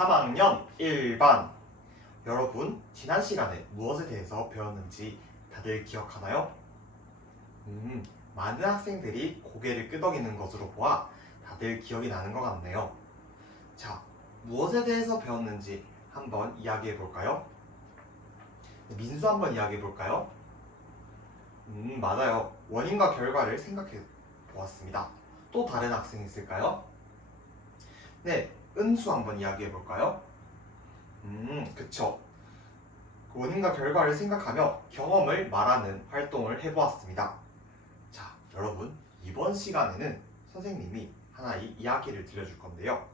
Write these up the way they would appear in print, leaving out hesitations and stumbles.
3학년 1반. 여러분, 지난 시간에 무엇에 대해서 배웠는지 다들 기억하나요? 많은 학생들이 고개를 끄덕이는 것으로 보아 다들 기억이 나는 것 같네요. 자, 무엇에 대해서 배웠는지 한번 이야기해 볼까요? 민수 한번 이야기해 볼까요? 맞아요. 원인과 결과를 생각해 보았습니다. 또 다른 학생 있을까요? 네, 은수 한번 이야기해 볼까요? 그쵸. 원인과 결과를 생각하며 경험을 말하는 활동을 해보았습니다. 자, 여러분, 이번 시간에는 선생님이 하나의 이야기를 들려줄 건데요.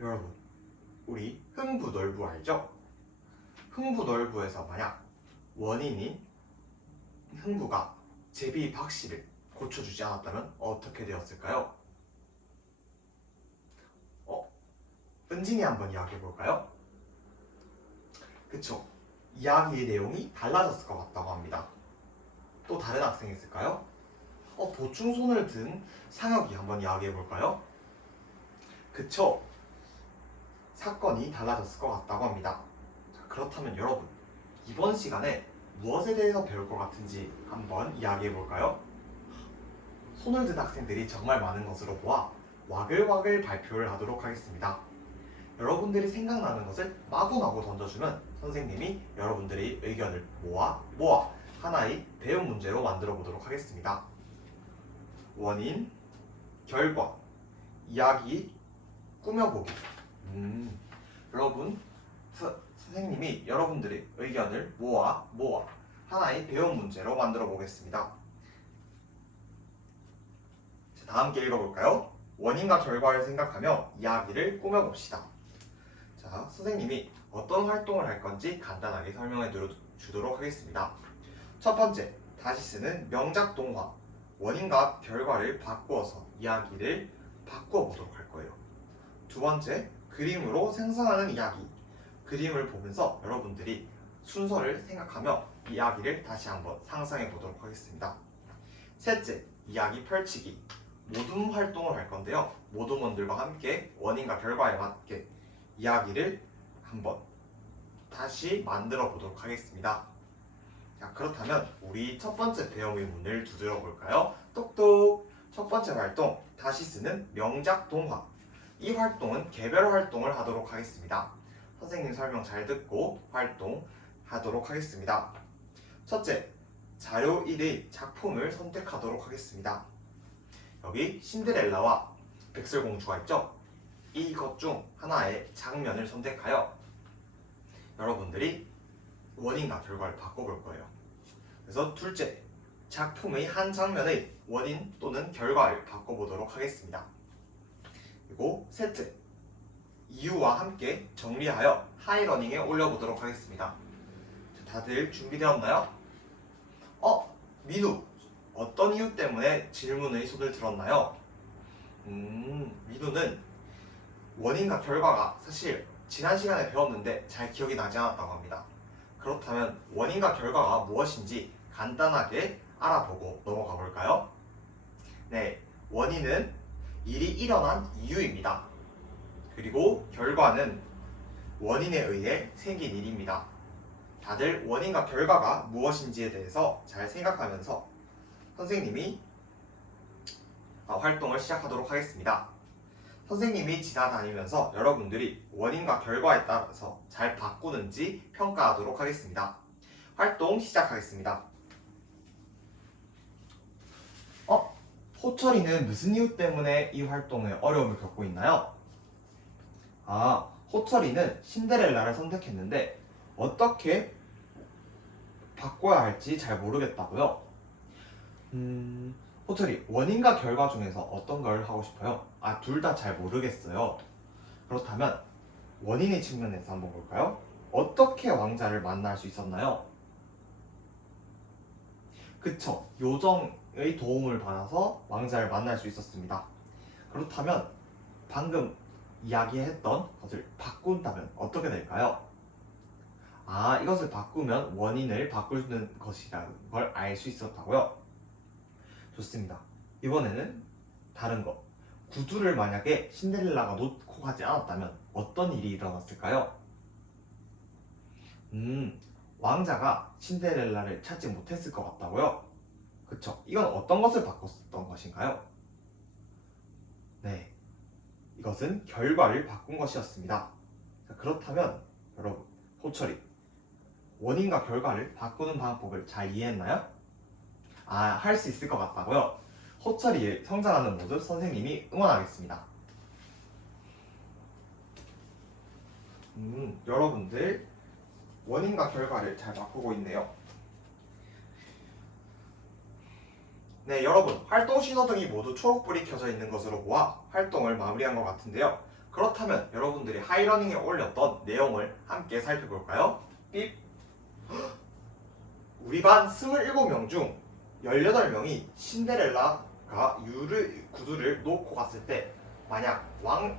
여러분, 우리 흥부놀부 알죠? 흥부놀부에서 만약 원인인 흥부가 제비 박씨를 고쳐주지 않았다면 어떻게 되었을까요? 은진이 한번 이야기해 볼까요? 그쵸. 이야기의 내용이 달라졌을 것 같다고 합니다. 또 다른 학생 있을까요? 보충손을 든 상혁이 한번 이야기해 볼까요? 그쵸. 사건이 달라졌을 것 같다고 합니다. 자, 그렇다면 여러분, 이번 시간에 무엇에 대해서 배울 것 같은지 한번 이야기해 볼까요? 손을 든 학생들이 정말 많은 것으로 보아 와글와글 발표를 하도록 하겠습니다. 여러분들이 생각나는 것을 마구마구 던져주면 선생님이 여러분들의 의견을 모아 하나의 배운 문제로 만들어 보도록 하겠습니다. 원인, 결과, 이야기, 꾸며보기. 여러분, 선생님이 여러분들의 의견을 모아 하나의 배운 문제로 만들어 보겠습니다. 자, 다 함께 읽어볼까요? 원인과 결과를 생각하며 이야기를 꾸며봅시다. 자, 선생님이 어떤 활동을 할 건지 간단하게 설명해 주도록 하겠습니다. 첫 번째, 다시 쓰는 명작 동화. 원인과 결과를 바꾸어서 이야기를 바꾸어 보도록 할 거예요. 두 번째, 그림으로 생성하는 이야기. 그림을 보면서 여러분들이 순서를 생각하며 이야기를 다시 한번 상상해 보도록 하겠습니다. 셋째, 이야기 펼치기. 모둠 활동을 할 건데요. 모둠원들과 함께 원인과 결과에 맞게 이야기를 한번 다시 만들어 보도록 하겠습니다. 자, 그렇다면 우리 첫 번째 배움의 문을 두드려 볼까요? 똑똑! 첫 번째 활동, 다시 쓰는 명작 동화. 이 활동은 개별 활동을 하도록 하겠습니다. 선생님 설명 잘 듣고 활동하도록 하겠습니다. 첫째, 자료 1의 작품을 선택하도록 하겠습니다. 여기 신데렐라와 백설공주가 있죠? 이것 중 하나의 장면을 선택하여 여러분들이 원인과 결과를 바꿔볼 거예요. 그래서 둘째, 작품의 한 장면의 원인 또는 결과를 바꿔보도록 하겠습니다. 그리고 셋째, 이유와 함께 정리하여 하이러닝에 올려보도록 하겠습니다. 다들 준비되었나요? 민우, 어떤 이유 때문에 질문의 손을 들었나요? 민우는 원인과 결과가 사실 지난 시간에 배웠는데 잘 기억이 나지 않았다고 합니다. 그렇다면 원인과 결과가 무엇인지 간단하게 알아보고 넘어가 볼까요? 네, 원인은 일이 일어난 이유입니다. 그리고 결과는 원인에 의해 생긴 일입니다. 다들 원인과 결과가 무엇인지에 대해서 잘 생각하면서 선생님이 활동을 시작하도록 하겠습니다. 선생님이 지나다니면서 여러분들이 원인과 결과에 따라서 잘 바꾸는지 평가하도록 하겠습니다. 활동 시작하겠습니다. 호철이는 무슨 이유 때문에 이 활동에 어려움을 겪고 있나요? 호철이는 신데렐라를 선택했는데 어떻게 바꿔야 할지 잘 모르겠다고요? 호철이, 원인과 결과 중에서 어떤 걸 하고 싶어요? 둘 다 잘 모르겠어요. 그렇다면 원인의 측면에서 한번 볼까요? 어떻게 왕자를 만날 수 있었나요? 그쵸, 요정의 도움을 받아서 왕자를 만날 수 있었습니다. 그렇다면 방금 이야기했던 것을 바꾼다면 어떻게 될까요? 이것을 바꾸면 원인을 바꿀 수 있는 것이라는 걸 알 수 있었다고요? 좋습니다. 이번에는 다른 거. 구두를 만약에 신데렐라가 놓고 가지 않았다면 어떤 일이 일어났을까요? 왕자가 신데렐라를 찾지 못했을 것 같다고요? 그쵸? 이건 어떤 것을 바꿨던 것인가요? 네, 이것은 결과를 바꾼 것이었습니다. 자, 그렇다면 여러분, 호철이 원인과 결과를 바꾸는 방법을 잘 이해했나요? 할 수 있을 것 같다고요? 호철이의 성장하는 모습 선생님이 응원하겠습니다. 여러분들 원인과 결과를 잘 바꾸고 있네요. 네, 여러분 활동 신호등이 모두 초록불이 켜져 있는 것으로 보아 활동을 마무리한 것 같은데요. 그렇다면 여러분들이 하이러닝에 올렸던 내용을 함께 살펴볼까요? 삐. 우리 반 27명 중 18명이 신데렐라가 구두를 놓고 갔을 때 만약 왕의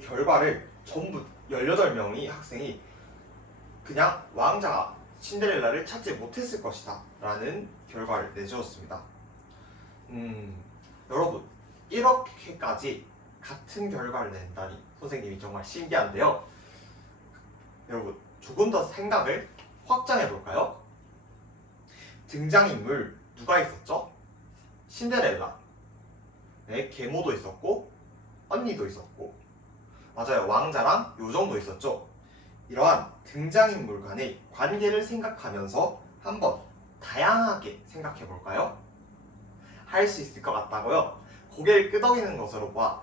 결과를 전부 18명의 학생이 그냥 왕자가 신데렐라를 찾지 못했을 것이다 라는 결과를 내주었습니다. 여러분 이렇게까지 같은 결과를 낸다니 선생님이 정말 신기한데요. 여러분 조금 더 생각을 확장해 볼까요? 등장인물 누가 있었죠? 신데렐라, 네, 계모도 있었고 언니도 있었고 맞아요, 왕자랑 요정도 있었죠. 이러한 등장인물 간의 관계를 생각하면서 한번 다양하게 생각해 볼까요? 할 수 있을 것 같다고요? 고개를 끄덕이는 것으로 봐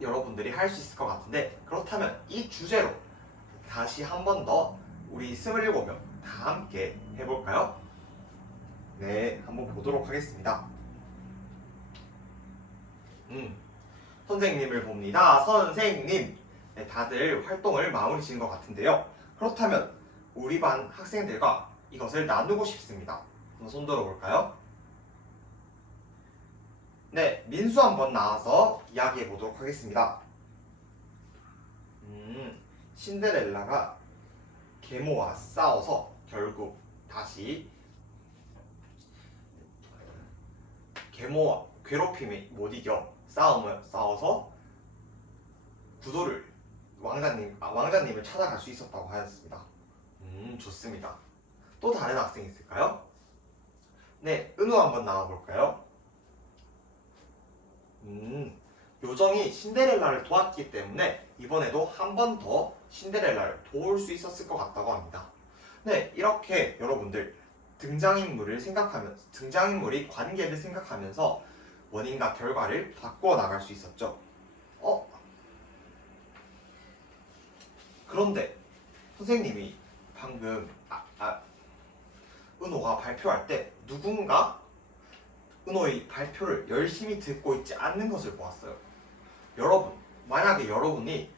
여러분들이 할 수 있을 것 같은데, 그렇다면 이 주제로 다시 한 번 더 우리 27명 다 함께 해볼까요? 네, 한번 보도록 하겠습니다. 선생님을 봅니다. 선생님! 네, 다들 활동을 마무리 지은 것 같은데요. 그렇다면 우리 반 학생들과 이것을 나누고 싶습니다. 한번 손 들어볼까요? 네, 민수 한번 나와서 이야기해 보도록 하겠습니다. 신데렐라가 계모와 싸워서 결국 다시 계모와 괴롭힘에 못 이겨 싸워서 구도를 왕자님을 찾아갈 수 있었다고 하였습니다. 좋습니다. 또 다른 학생 있을까요? 네, 은우 한번 나와볼까요? 요정이 신데렐라를 도왔기 때문에 이번에도 한 번 더 신데렐라를 도울 수 있었을 것 같다고 합니다. 네, 이렇게 여러분들 등장인물이 관계를 생각하면서 원인과 결과를 바꿔 나갈 수 있었죠. 그런데 선생님이 방금 은호가 발표할 때 누군가 은호의 발표를 열심히 듣고 있지 않는 것을 보았어요. 여러분, 만약에 여러분이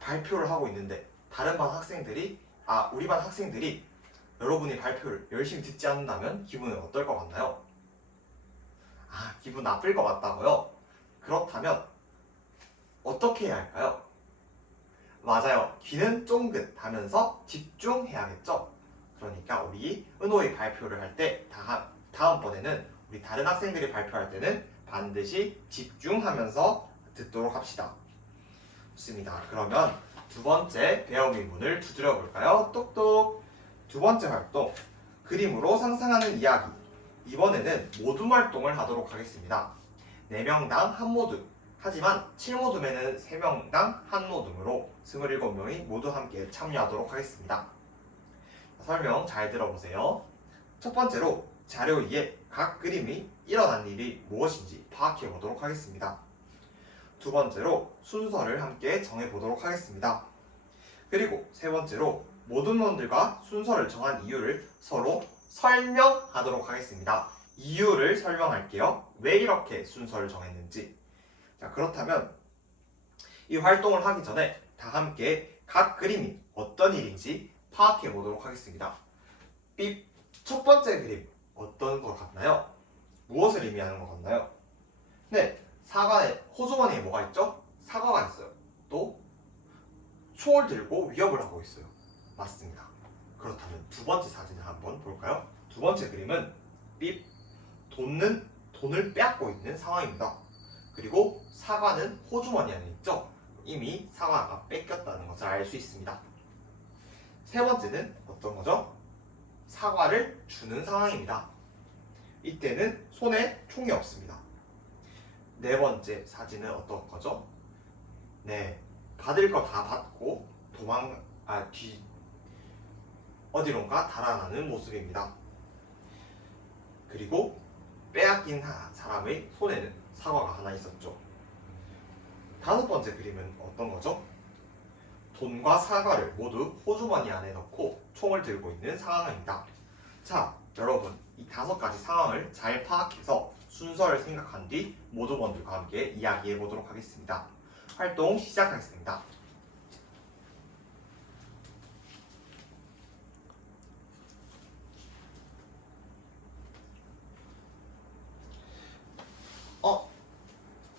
발표를 하고 있는데 다른 반 학생들이 우리 반 학생들이 여러분의 발표를 열심히 듣지 않는다면 기분은 어떨 것 같나요? 기분 나쁠 것 같다고요? 그렇다면 어떻게 해야 할까요? 맞아요. 귀는 쫑긋 하면서 집중해야겠죠? 그러니까 우리 은호의 발표를 할 때 다음번에는 우리 다른 학생들이 발표할 때는 반드시 집중하면서 듣도록 합시다. 좋습니다. 그러면 두 번째 배움의 문을 두드려 볼까요? 똑똑. 두 번째 활동, 그림으로 상상하는 이야기. 이번에는 모둠 활동을 하도록 하겠습니다. 4명당 한 모둠. 하지만 7모둠에는 3명당 한 모둠으로 27명이 모두 함께 참여하도록 하겠습니다. 설명 잘 들어보세요. 첫 번째로 자료 2에 각 그림이 일어난 일이 무엇인지 파악해 보도록 하겠습니다. 두 번째로 순서를 함께 정해 보도록 하겠습니다. 그리고 세 번째로 모든 분들과 순서를 정한 이유를 서로 설명하도록 하겠습니다. 이유를 설명할게요. 왜 이렇게 순서를 정했는지. 자, 그렇다면 이 활동을 하기 전에 다 함께 각 그림이 어떤 일인지 파악해 보도록 하겠습니다. 삐. 첫 번째 그림 어떤 것 같나요? 무엇을 의미하는 것 같나요? 네, 호주머니에 뭐가 있죠? 사과가 있어요. 또 총을 들고 위협을 하고 있어요. 맞습니다. 그렇다면 두 번째 사진을 한번 볼까요? 두 번째 그림은 삐. 돈을 빼앗고 있는 상황입니다. 그리고 사과는 호주머니 안에 있죠. 이미 사과가 뺏겼다는 것을 알 수 있습니다. 세 번째는 어떤 거죠? 사과를 주는 상황입니다. 이때는 손에 총이 없습니다. 네 번째 사진은 어떤 거죠? 네, 받을 거 다 받고 어디론가 달아나는 모습입니다. 그리고 빼앗긴 사람의 손에는 사과가 하나 있었죠. 다섯 번째 그림은 어떤 거죠? 돈과 사과를 모두 호주머니 안에 넣고 총을 들고 있는 상황입니다. 자, 여러분, 이 다섯 가지 상황을 잘 파악해서 순서를 생각한 뒤 모두분들과 함께 이야기해 보도록 하겠습니다. 활동 시작하겠습니다.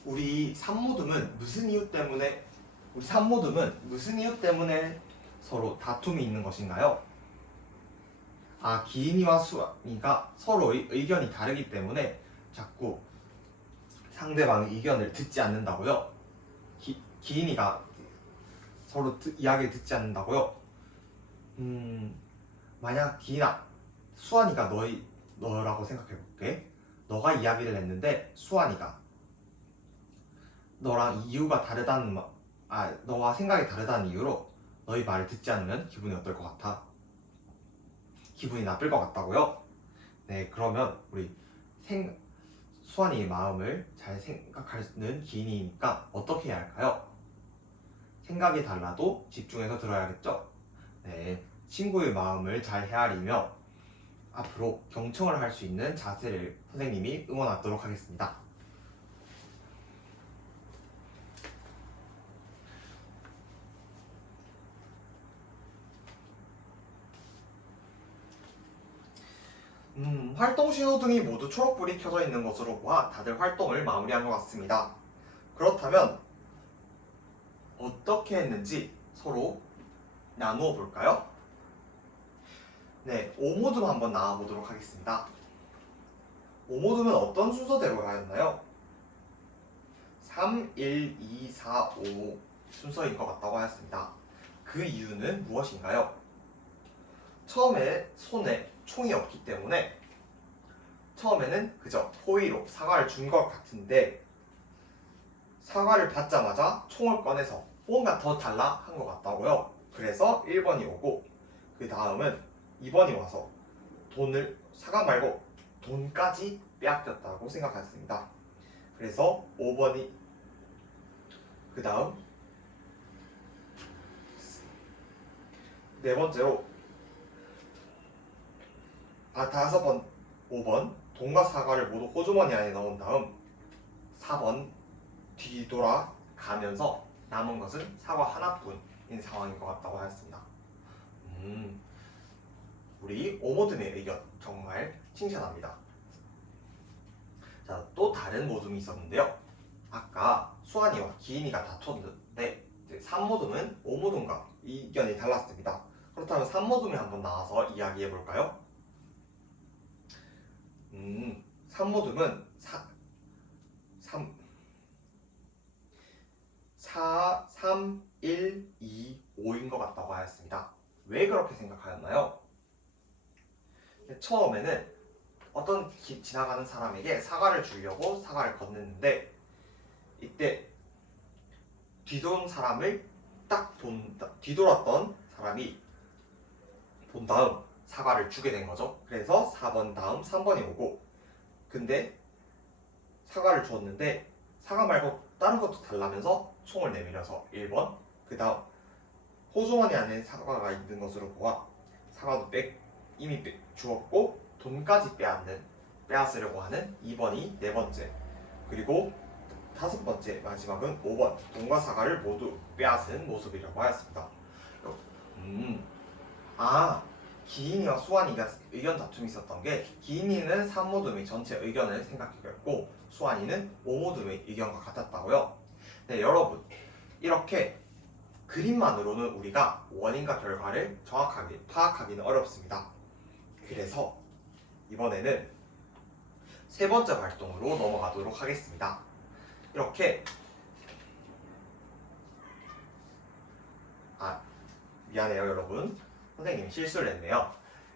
우리 산모듬은 무슨 이유 때문에 서로 다툼이 있는 것인가요? 기인이와 수완이가 서로의 의견이 다르기 때문에 자꾸 상대방의 의견을 듣지 않는다고요? 기인이가 서로 이야기를 듣지 않는다고요? 만약 기인아, 수완이가 너라고 생각해볼게. 너가 이야기를 했는데 수완이가 너랑 이유가 다르다는 너와 생각이 다르다는 이유로 너희 말을 듣지 않으면 기분이 어떨 것 같아? 기분이 나쁠 것 같다고요? 네, 그러면 우리 수완이의 마음을 잘 생각하는 기인이니까 어떻게 해야 할까요? 생각이 달라도 집중해서 들어야겠죠? 네, 친구의 마음을 잘 헤아리며 앞으로 경청을 할 수 있는 자세를 선생님이 응원하도록 하겠습니다. 활동 신호등이 모두 초록불이 켜져 있는 것으로 보아 다들 활동을 마무리한 것 같습니다. 그렇다면 어떻게 했는지 서로 나누어 볼까요? 네, 오모듬 한번 나와보도록 하겠습니다. 오모듬은 어떤 순서대로 하였나요? 3, 1, 2, 4, 5 순서인 것 같다고 하였습니다. 그 이유는 무엇인가요? 처음에 손에 총이 없기 때문에 처음에는 그저 호의로 사과를 준 것 같은데 사과를 받자마자 총을 꺼내서 뭔가 더 달라 한 것 같다고요. 그래서 1번이 오고 그 다음은 2번이 와서 사과 말고 돈까지 빼앗겼다고 생각했습니다. 그래서 5번이 그 다음 네 번째로 5번 돈과 사과를 모두 호주머니 안에 넣은 다음 4번 뒤돌아가면서 남은 것은 사과 하나뿐인 상황인 것 같다고 하였습니다. 우리 오모듬의 의견 정말 칭찬합니다. 자, 또 다른 모듬이 있었는데요. 아까 수완이와 기인이가 다퉜는데 산모듬은 오모듬과 의견이 달랐습니다. 그렇다면 산모듬이 한번 나와서 이야기해 볼까요? 산모듬은 4, 3, 1, 2, 5인 것 같다고 하였습니다. 왜 그렇게 생각하였나요? 처음에는 어떤 지나가는 사람에게 사과를 주려고 사과를 건넸는데 이때 뒤돌았던 사람이 본 다음 사과를 주게 된 거죠. 그래서 4번 다음 3번이 오고 근데 사과를 주었는데 사과 말고 다른 것도 달라면서 총을 내밀어서 1번 그 다음 호주머니 안에 사과가 있는 것으로 보아 사과도 이미 주었고 돈까지 빼앗으려고 하는 2번이 네 번째 그리고 다섯 번째 마지막은 5번 돈과 사과를 모두 빼앗은 모습이라고 하였습니다. 기인이와 수완이가 의견 다툼이 있었던 게 기인이는 산모듬의 전체 의견을 생각했고 수완이는 오모듬의 의견과 같았다고요. 네, 여러분 이렇게 그림만으로는 우리가 원인과 결과를 정확하게 파악하기는 어렵습니다. 그래서 이번에는 세 번째 활동으로 넘어가도록 하겠습니다. 이렇게 미안해요 여러분. 선생님이 실수를 했네요.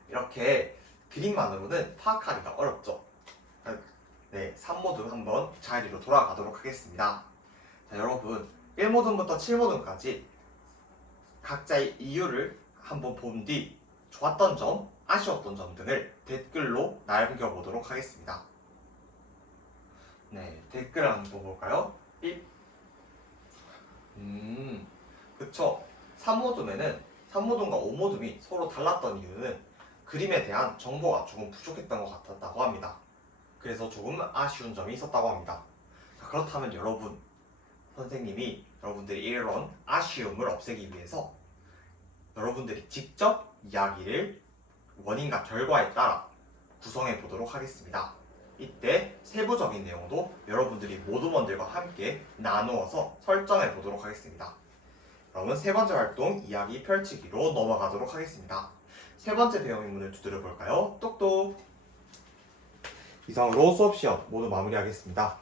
이렇게 그림만으로는 파악하기가 어렵죠. 네, 3모듬 한번 자리로 돌아가도록 하겠습니다. 자, 여러분 1모듬부터 7모듬까지 각자의 이유를 한번 본 뒤 좋았던 점, 아쉬웠던 점 등을 댓글로 남겨보도록 하겠습니다. 네, 댓글 한번 볼까요? 그쵸. 3모듬과 5모듬이 서로 달랐던 이유는 그림에 대한 정보가 조금 부족했던 것 같았다고 합니다. 그래서 조금 아쉬운 점이 있었다고 합니다. 자, 그렇다면 여러분, 선생님이 여러분들이 이런 아쉬움을 없애기 위해서 여러분들이 직접 이야기를 원인과 결과에 따라 구성해 보도록 하겠습니다. 이때 세부적인 내용도 여러분들이 모두먼들과 함께 나누어서 설정해 보도록 하겠습니다. 그러면 세 번째 활동 이야기 펼치기로 넘어가도록 하겠습니다. 세 번째 배영인문을 두드려 볼까요? 똑똑! 이상으로 수업 시험 모두 마무리하겠습니다.